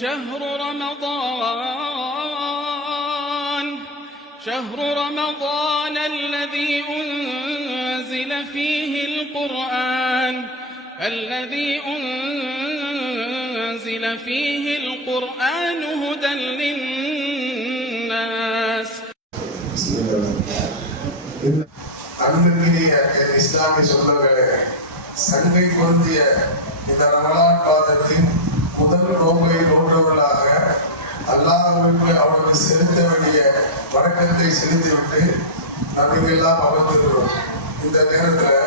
شهر رمضان الذي أنزل فيه القرآن هدى للناس. அன்பிற்கினிய இஸ்லாமிய சொந்தங்களே, சங்கை பொருந்திய இந்த ரமலான் மாதத்தின் முதல் நோன்பை நோற்றவர்களாக அல்லாஹ்வுக்கு அவனுக்கு செலுத்த வேண்டிய வணக்கத்தை செலுத்திவிட்டு நம்மெல்லாம் அமர்ந்திருக்கிறோம். இந்த நேரத்தில்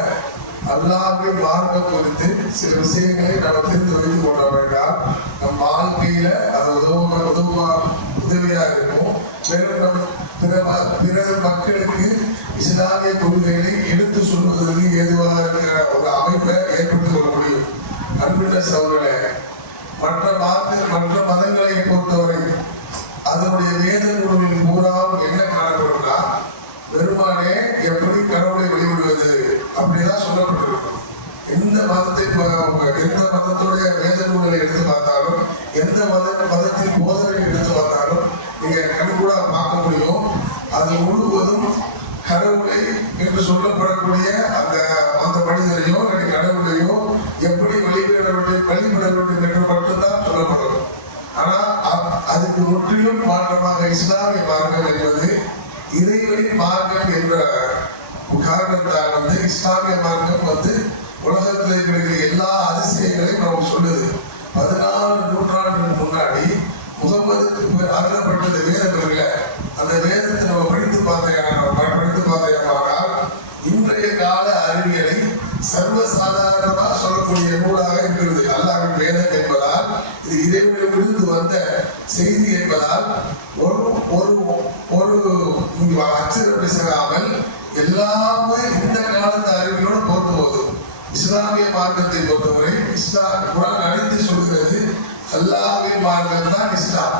அல்லாஹ்வின் மார்க்கம் குறித்து சில விஷயங்களை நாம் தெரிந்து வைத்துக் கொள்ள வேண்டாம். நம் வாழ்க்கையில அது உதவியாக இருக்கும். பிற மக்களுக்கு இஸ்லாமிய கொள்கைகளை எடுத்து சொல்வதற்கு ஏதுவாக இருக்கிற ஒரு அமைப்பை ஏற்படுத்திக் கொள்ள முடியும். அன்புள்ள சகோதரர்களே, மற்ற மதங்களை பொறுத்தவரை அதனுடைய வேத நூல்களின் பூராவும் என்ன காணப்படும்னா, வெறுமானே எப்படி கடவுளை வெளிவிடுவது அப்படிதான் சொல்லப்பட்டிருக்கும். எந்த மதத்துடைய வேத நூல்களை எடுத்து பார்த்தாலும், எந்த மதத்தின் போதனை எடுத்து பார்த்தாலும் நீங்க கண்கூட பார்க்க முடியும். அது முழுவதும் கடவுளை என்று சொல்லப்படக்கூடிய அந்த மனிதரையோ கடவுளையோ எப்படி வழிபட வேண்டும் என்று மட்டும்தான் சொல்லப்படும். ஆனா அதுக்கு முற்றிலும் மாற்றமாக இஸ்லாமிய மார்க்கம் என்பது இறைவனை மார்க்கம் என்ற காரணத்தால் இஸ்லாமிய மார்க்கம் உலகத்தில் இருக்கிற எல்லா அதிசயங்களையும் நம்ம சொல்லுது. 14 நூற்றாண்டுக்கு முன்னாடி முகமதுக்கு அருளப்பட்டது வேதம் இருக்குல்ல, அந்த வேதத்தை நம்ம படித்து பார்த்தேனால் இன்றைய கால அறிவியலை சர்வசாதாரணமாக சொல்லக்கூடிய நூலாக இருக்கிறது. அல்லாஹ்வின் வேதம் என்பதால், இது இறைவனிடமிருந்து வந்த செய்தி என்பதால் ஒரு அச்சரம் பேசாமல் எல்லாமே இந்த காலத்து அறிவியலோடு பொறுத்து போகுது. இஸ்லாமிய மார்க்கத்தை பொறுத்தவரை குர்ஆன் அழைத்து சொல்கிறது அல்லாஹ்வின் மார்க்கம் தான் இஸ்லாம்.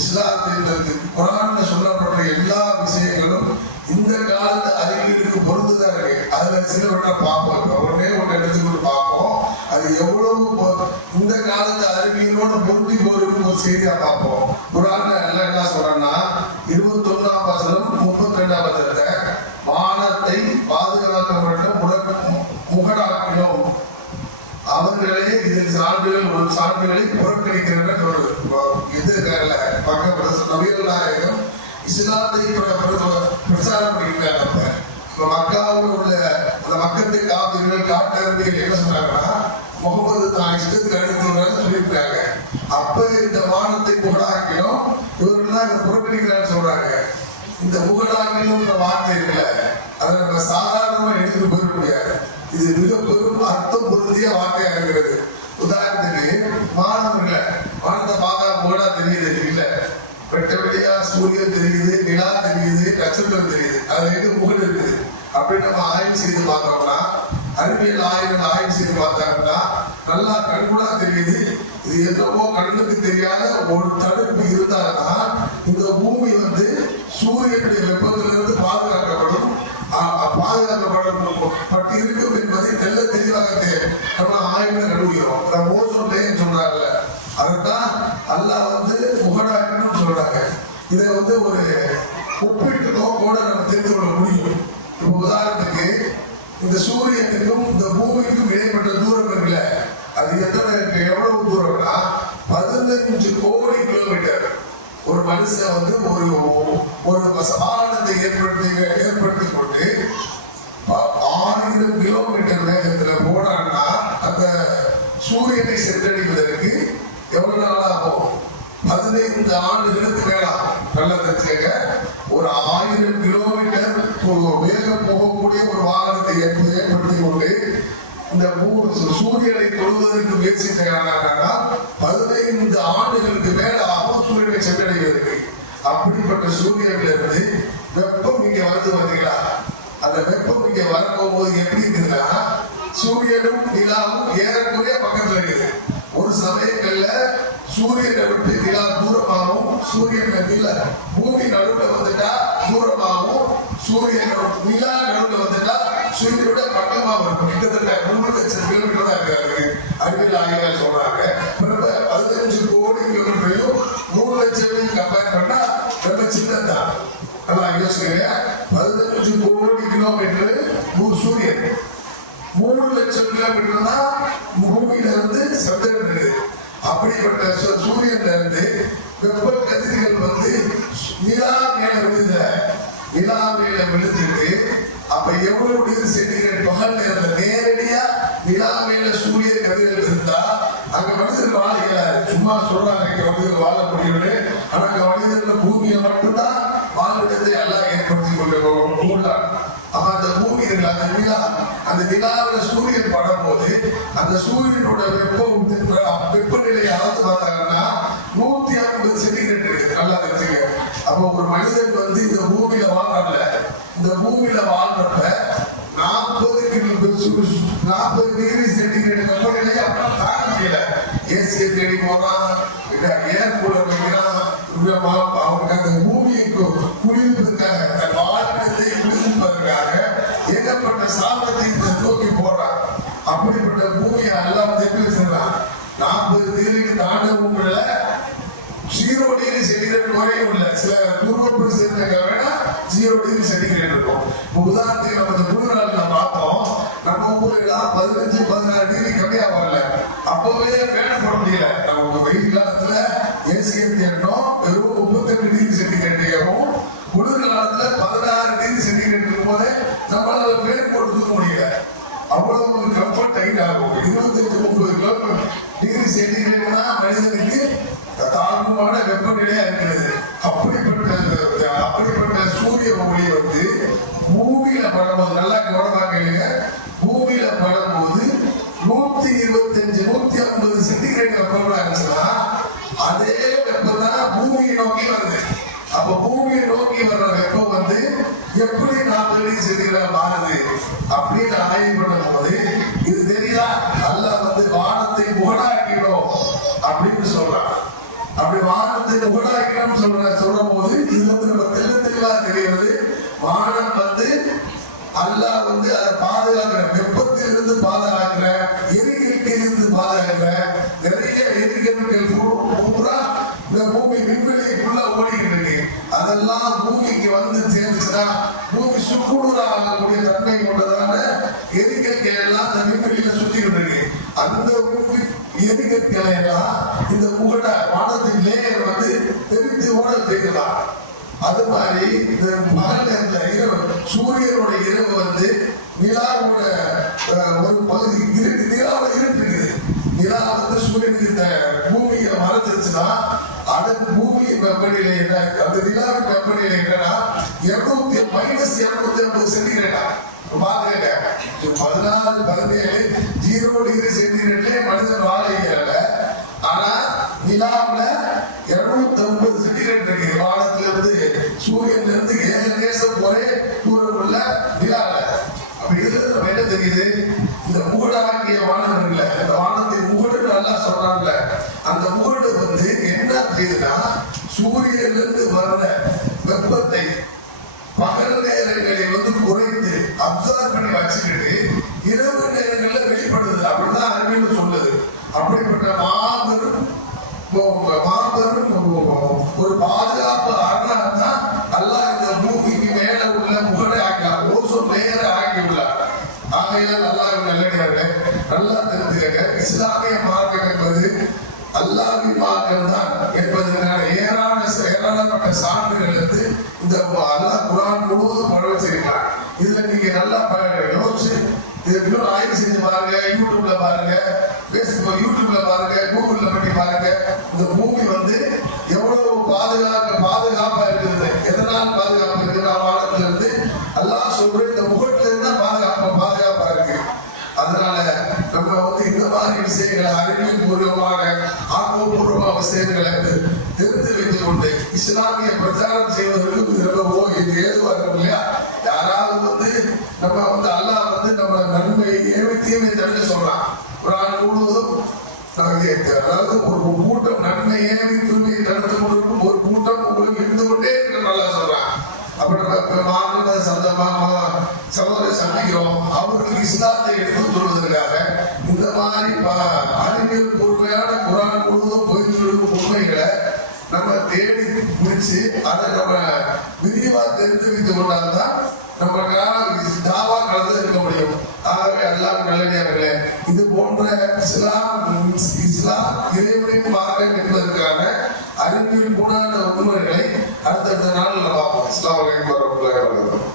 இஸ்லாத்திலிருந்து குர்ஆன்ல சொல்லப்பட்ட எல்லா விஷயங்களும் இந்த காலத்து அறிவியலுக்கு பொறுத்துதான் இருக்கு. அதுல சிலவற்றை பார்ப்போம், ஒன்னே ஒன்று எடுத்துக்கிட்டு பார்ப்போம். அது எவ்வளவு இந்த காலத்து அறிவியலோட பொருந்தி போயிருக்கும் ஒரு செய்தியா பார்ப்போம். குர்ஆன்ல எல்லாம் என்ன சொல்றேன்னா, 21ஆம் வசனம் 32ஆம் வசனத்தை வானத்தை பாதுகாக்கப்பட்ட முகடாக்கினோம், அவர்களே இதில் சான்றுகளை புறக்கணிக்கின்றன சொல்றது. இது நபிகள் நாயகம் இஸ்லாத்தை பிரச்சாரம் பண்ணியிருக்காங்க. மக்காவில் உள்ள அந்த மக்களுக்கு காட்டறிஞர்கள் என்ன சொன்னாங்கன்னா, முகமது தான் இஷ்டத்துக்கு அடுத்து சொல்லியிருக்காங்க. அப்ப இந்த வானத்தை முகடாக்கினோம், இவர்கள் தான் இதை புறக்கணிக்கிறான்னு சொல்றாங்க. இந்த முகடாக்கினோம் வார்த்தை இருக்குல்ல, அதை நம்ம சாதாரணமா எடுத்துட்டு போயிட முடியாது. இது மிக பெரும் அர்த்தம் பொருந்திய வார்த்தையா இருக்கிறது. உதாரணத்துக்கு மாணவர்களை வானத்தை பார்த்தா முகடா தெரியுது இல்ல, வெட்ட வெளியா சூரியன் தெரியுது, நிலா தெரியுது, நட்சத்திரம் தெரியுது, அதுல எது முகடு இருக்குது அப்படின்னு நம்ம ஆய்வு செய்து பார்த்தோம்னா, அறிவியல் ஆய்வு செய்து பார்த்தாங்கன்னா நல்லா கண்கூடா தெரியுது. இது எதுவோ கண்ணுக்கு தெரியாத ஒரு தடுப்பு இருந்தால்தான் இந்த பூமி சூரியனுடைய வெப்பத்திலிருந்து பாதுகாக்கப்பட்டு இருக்கும் என்பதை நல்ல தெளிவாக நம்ம ஆய்வுல கண்டுபிடிக்கிறோம். ஓசோன் லேயர் சொல்றாங்கல்ல, அதுதான் அல்லாஹ் முகடாக்கணும்னு சொல்றாங்க. இதை ஒரு ஒப்பீட்டு நோக்கோட நம்ம தெரிந்து கொள்ள முடியும். இப்போ உதாரணத்துக்கு இந்த சூரியனுக்கும் இந்த பூமிக்கும் இடைப்பட்ட தூரம் இருக்குல்ல, அது எவ்வளவு தூரம்னா 15 கோடி கிலோமீட்டர். ஒரு மனுஷன் ஒரு சாதனத்தை ஏற்படுத்தி கொண்டு 1000 கிலோமீட்டர் வேகத்துல போனான்னா அந்த சூரியனை சென்றடைவதற்கு எவ்வளவு நாள் ஆகும்? 15 ஆண்டுகளுக்கு மேலாம். நல்லா தெரிஞ்சுங்க, ஒரு 1000 கிலோமீட்டர் வேகம் போகக்கூடிய ஒரு வாகனத்தை ஏற்படுத்தி கொண்டு இந்த சூரியனை தொழுவதற்கு முயற்சி செய்யறாங்கன்னா 15 ஆண்டுகளுக்கு மேல ஆகும் சூரியனை சென்றடைவதற்கு. அப்படிப்பட்ட சூரியன்ல இருந்து வெப்பம் இங்க வந்தீங்களா, அந்த வெப்பம் இங்க வரப்போகும்போது எப்படி இருக்குதுன்னா, சூரியனும் நிலாவும் ஏறக்குறைய பக்கத்துல இருக்குது. ஒரு சமயங்கள்ல சூரியனை விட்டு நிலா தூரமாகவும், பூமி நடுவில் வந்துட்டா தூரமாகவும், நிலா நடுவில் வந்துட்டா சூரியனோட பக்கமாகவும் இருக்கும். கிட்டத்தட்ட 3 லட்சம் கிலோமீட்டர் தான் இருக்காரு. அறிவியல் ஆய்வாளர் சொல்றாங்க. 15 கோடி கிலோமீட்டரையும் 3 லட்சம் கம்பேர் பண்ணா ரொம்ப சின்னதான். நல்லா யோசிக்கிறீங்க, 15 கோடி கிலோமீட்டர் சூரியன், 3 லட்சம் கிலோமீட்டர் தான் பூமியில இருந்து சந்திரன் இருக்குது. அப்படிப்பட்ட சூரியன்ல இருந்து வெப்ப கதிர்கள் வந்து நிலா மேல விழுந்த, நிலா மேல விழுந்துட்டு அப்ப எவ்வளவு டிகிரி சென்டிகிரேட் பகல் நேரத்துல நேரடியா நிலா மேல சூரிய கதிர்கள் இருந்தா அங்க மனிதர்கள் வாழ இயலாது. சும்மா சொல்றாங்க இங்க மனிதர்கள் வாழ முடியும்னு. ஆனா அங்க மனிதர்கள் பூமியை மட்டும்தான் வாழ்விடத்தை எல்லாம் ஏற்படுத்தி கொண்டு அப்ப அந்த பூமி அந்த நிலா, அந்த நிலாவில் சூரியன் படும் போது அந்த சூரியனோட வெப்பநிலையை அளந்து பார்த்தாங்கன்னா 150 சென்டிகிரேட் இருக்கு. நல்லா தெரிஞ்சுங்க. அப்போ ஒரு மனிதன் வந்து இந்த பூமியில வாழ்றாங்க, இந்த பூமியில வாழ்றப்ப 40 டிகிரி சென்டிகிரேட் வெப்பநிலையை தாங்க முடியல. ஏசியை தேடி போறான், ஏர் கூலர் வைக்கிறான், அவனுக்கு அந்த பூமியை குளிர்ப்பதற்காக தன் வாழ்விடத்தை குளிர்ப்பதற்காக ஏகப்பட்ட சாதத்தை நோக்கி போறான். அப்படிப்பட்ட பூமியை எல்லாம் தெரிவி சென்றான். 40 டிகிரிக்கு தாண்டவும் இல்லை, 0 டிகிரி சென்டிகிரேட் வரையும் இல்லை. சில துருவப்படி சேர்ந்தாங்க வேணா 0 டிகிரி சென்டிகிரேட் இருக்கும். உதாரணத்துக்கு நம்ம இந்த குளிர்நாள்ல பார்த்தோம், நம்ம ஊர்ல 15-16 டிகிரி கம்மியா வரல. அப்பவே ஃபேன் போட முடியல. நமக்கு வெயில் காலத்துல ஏசியை தேடணும், வெறும் 38 டிகிரி சென்டிகிரேட்டையும், குளிர்காலத்துல 16 டிகிரி சென்டிகிரேட் இருக்கும் போதே நம்மளால ஃபேன் போட்டு தூக்க முடியல. அவ்வளவு கம்ஃபர்ட் டைட் ஆகும். 25-30 டிகிரி சென்டிகிரேட் தான் மனிதனுக்கு தாழ்வான வெப்பநிலையா இருக்கிறது. அப்படிப்பட்ட சூரிய ஒளி வந்து பூமியில படும்போது, நல்லா கவனமாக இல்லைங்க, பூமியில படும்போது 125-150 சென்டிகிரேட் வெப்பமா இருந்துச்சுன்னா அதே வெப்பம் தான் பூமியை நோக்கி வருது. அப்ப பூமியை நோக்கி வர்ற வெப்பம் வந்து எப்படி 40 டிகிரி சென்டிகிரேட் மாறுது அப்படின்னு ஆய்வு பண்ணும் போது இது தெரியுதா, அல்லாஹ் வந்து வானத்தை முகடாக்கிடும் அப்படின்னு சொல்றான். அப்படி வானத்தை முகடாக்கணும் சொல்லும் போது இதுல வந்து நம்ம தெளிவா தெரிகிறது, வானம் வந்து அல்லாஹ் வந்து அதை பாதுகாக்கிற, வெப்பத்திலிருந்து பாதுகாக்கிற, எரிகளுக்கு பாதுகாக்கிற, நிறைய எரிகற்கள் பூரா இந்த பூமி விண்வெளிக்குள்ள ஓடிக்கிட்டு இருக்கு. அதெல்லாம் பூமிக்கு வந்து சேர்ந்துச்சுன்னா பூமி சுக்குநூறாகக்கூடிய தன்மை கொண்டதான எரிகற்கள் எல்லாம் இந்த விண்வெளியில சுத்திக்கிட்டு இருக்கு. அந்த எரிகற்களை எல்லாம் இந்த முகட வானத்தின் லேயர் வந்து தெரிந்து ஓட செய்யலாம். அது மாதிரி இந்த பகல் நேரத்துல இரவு, சூரியனோட இரவு வந்து நிலாவோட ஒரு பகுதி நிலாவோட இருட்டுக்குது. நிலா வந்து சூரியனுக்கு பூமியை மறைச்சிருச்சுன்னா அதன் பூமியின் வெப்பநிலை என்ன, அந்த நிலாவின் வெப்பநிலை என்னன்னா -250 சென்டிகிரேட்டா பாருங்க. 14-17 0 டிகிரி சென்டிகிரேட்லயே மனிதன் வாழ இயல. ஆனா நிலாவுல 250 சென்டிகிரேட் இருக்கு. வானத்துல இருந்து சூரியன்ல இருந்து ஏகதேசம் ஒரே தூரம் உள்ள நிலால. அப்படி இதுல நம்ம என்ன தெரியுது, இந்த முகடாகிய வானம் இருக்குல்ல, இந்த வானத்தின் முகடு நல்லா சொல்றாங்கல்ல, அந்த முகடு வந்து என்ன செய்யுதுன்னா சூரியன்ல இருந்து வர்ற வெப்பத்தை பகல் நேரங்களை வந்து குறைத்து அப்சர்வ் பண்ணி வச்சுக்கிட்டு இரவு நேரங்கள்ல வெளிப்படுது. அப்படிதான் அறிவியல் சொல்லுது. அப்படிப்பட்ட மாபெரும் ஒரு பாதுகாப்பு அரணாதான் அல்லாஹ் இந்த பூமிக்கு மேல உள்ள முகடை ஆக்கலாம், ஓசோன் லேயரை ஆக்கி உள்ளார். ஆகையால் அல்லாஹ் நல்லடியார்களே, நல்லா தெரிஞ்சுக்கங்க, இஸ்லாமிய மார்க்கம் என்பது அல்லாஹ்வின் மார்க்கம் தான் என்பதற்கான ஏராளப்பட்ட சான்றுகள் வந்து இந்த அல்லாஹ் குர்ஆன் முழுவதும் பரவ செய்கிறார். இதுல நீங்க நல்லா யோசிச்சு இன்னும் ஆய்வு செஞ்சு பாருங்க, யூடியூப்ல பாருங்க, யூடியூப்ல பாருங்க, கூகுள்ல பண்ணி பாருங்க. இந்த பூமி வந்து எவ்வளவு பாதுகாப்பா இருக்குது. எதனால் பாதுகாப்பு இருக்குன்னா வானத்துல இருந்து அல்லாஹ் சொல்ற இந்த முகத்துல இருந்தா பாதுகாப்பா இருக்கு. அதனால நம்ம வந்து இந்த மாதிரி விஷயங்களை அறிவியல் பூர்வமான ஆக்கப்பூர்வமான விஷயங்களை தெரிந்து வைத்துக் கொண்டு இஸ்லாமிய பிரச்சாரம் செய்வதற்கு ரொம்ப ஏதுவா இருக்கும் இல்லையா. யாராவது வந்து நம்ம வந்து அல்லாஹ் வந்து நம்ம நன்மை ஏவி தீமை தடுக்க சொல்றான். குர்ஆன் முழுவதும் அதாவது ஒரு கூட்டம் நன்மை ஏவி தீமையை தடுத்து கொண்டிருக்கும் ஒரு கூட்டம் உங்களுக்கு இருந்து கொண்டே நல்லா சொல்றான். அப்படி நம்ம சகோதரரை சந்திக்கிறோம், அவர்களுக்கு இஸ்லாத்தை எடுத்து சொல்வதற்காக இந்த மாதிரி உண்மைகளை நம்ம தேடி பிடிச்சு அதை நம்ம விரிவா தெரிந்து வைத்துக் கொண்டால்தான் நம்ம தாவா கலந்து இருக்க முடியும். ஆகவே அல்லாஹ் நல்லடியார்களே, இது போன்ற இஸ்லாம் இறைவனின் மார்க்கம் என்பதற்கான அறிவியல் கூடாத உண்மைகளை அடுத்தடுத்த நாள் பார்ப்போம். அஸ்ஸலாமு அலைக்கும் வரஹ்மத்துல்லாஹி வபரகாத்துஹு.